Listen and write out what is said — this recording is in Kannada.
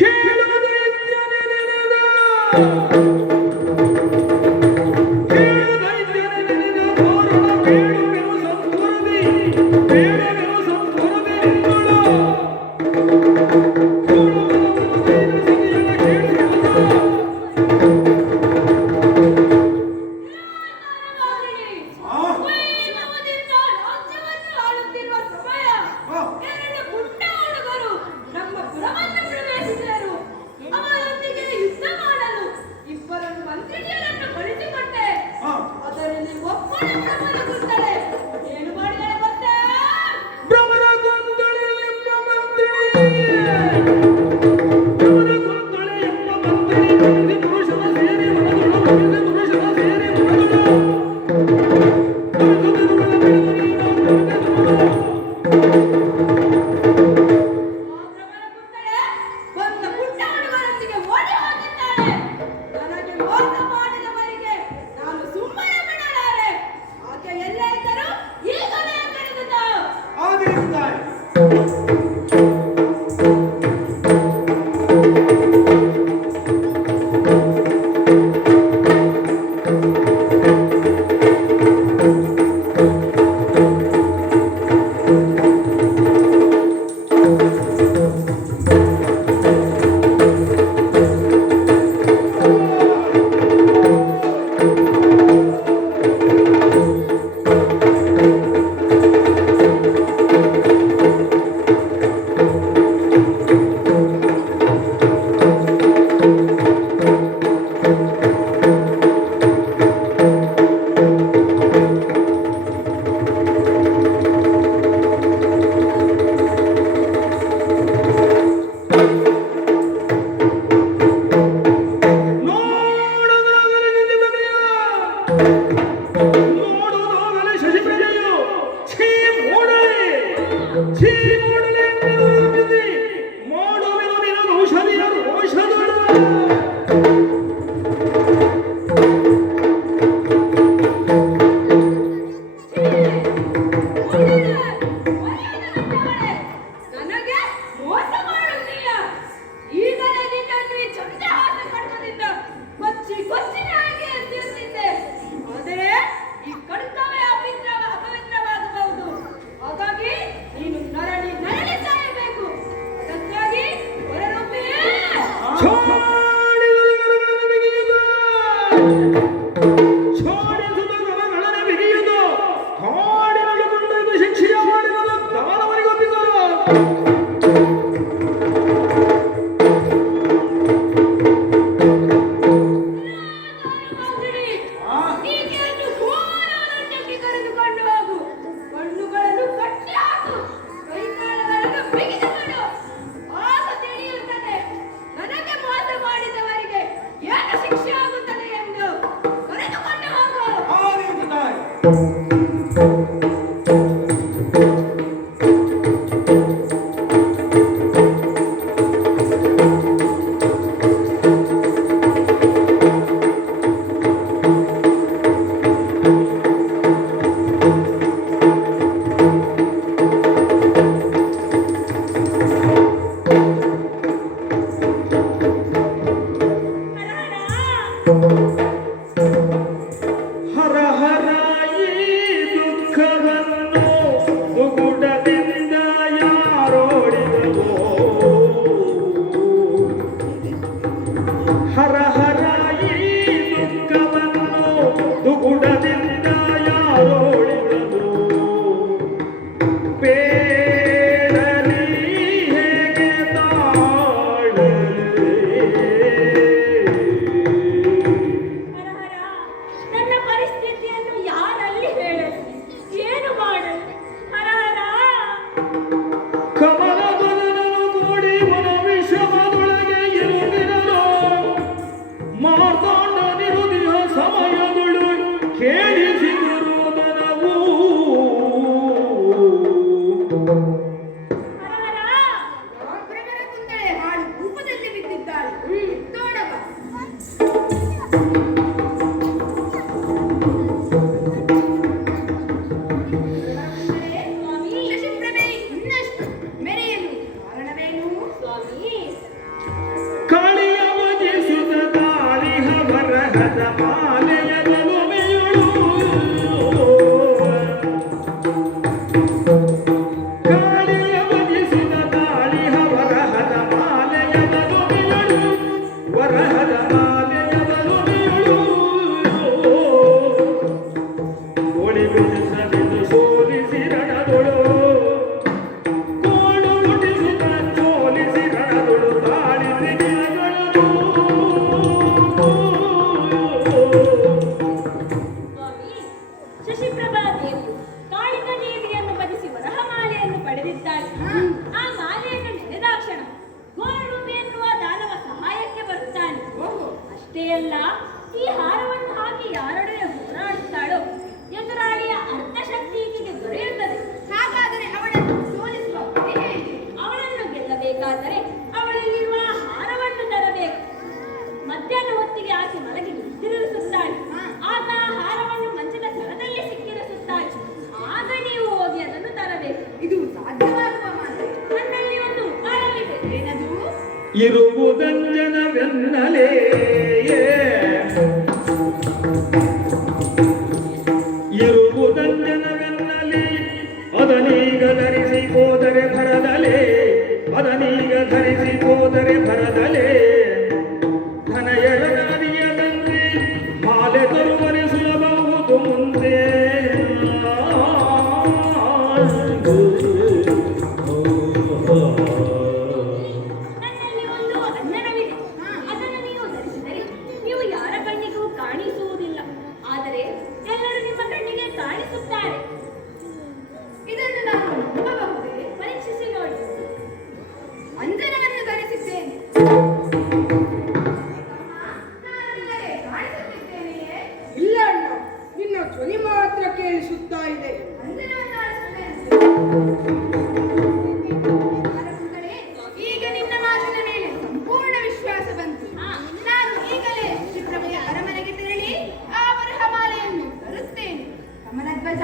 ಕೇಳುವುದೇ ছিল Chau. Dukunda. ಅಷ್ಟೇ ಧ್ವನಿ ಮಾತ್ರ ಕೇಳಿಸುತ್ತಾ ಇದೆ. ಈಗ ನಿಮ್ಮ ಮಾತಿನ ಮೇಲೆ ಸಂಪೂರ್ಣ ವಿಶ್ವಾಸ ಬಂತು. ನಾನು ಈಗಲೇ ಚಿತ್ರಮಯ ಅರಮನೆಗೆ ತೆರಳಿ ಆ ಬರಹಮಾಲೆಯನ್ನು ತರುತ್ತೇನೆ. ಕಮಲಧ್ವಜ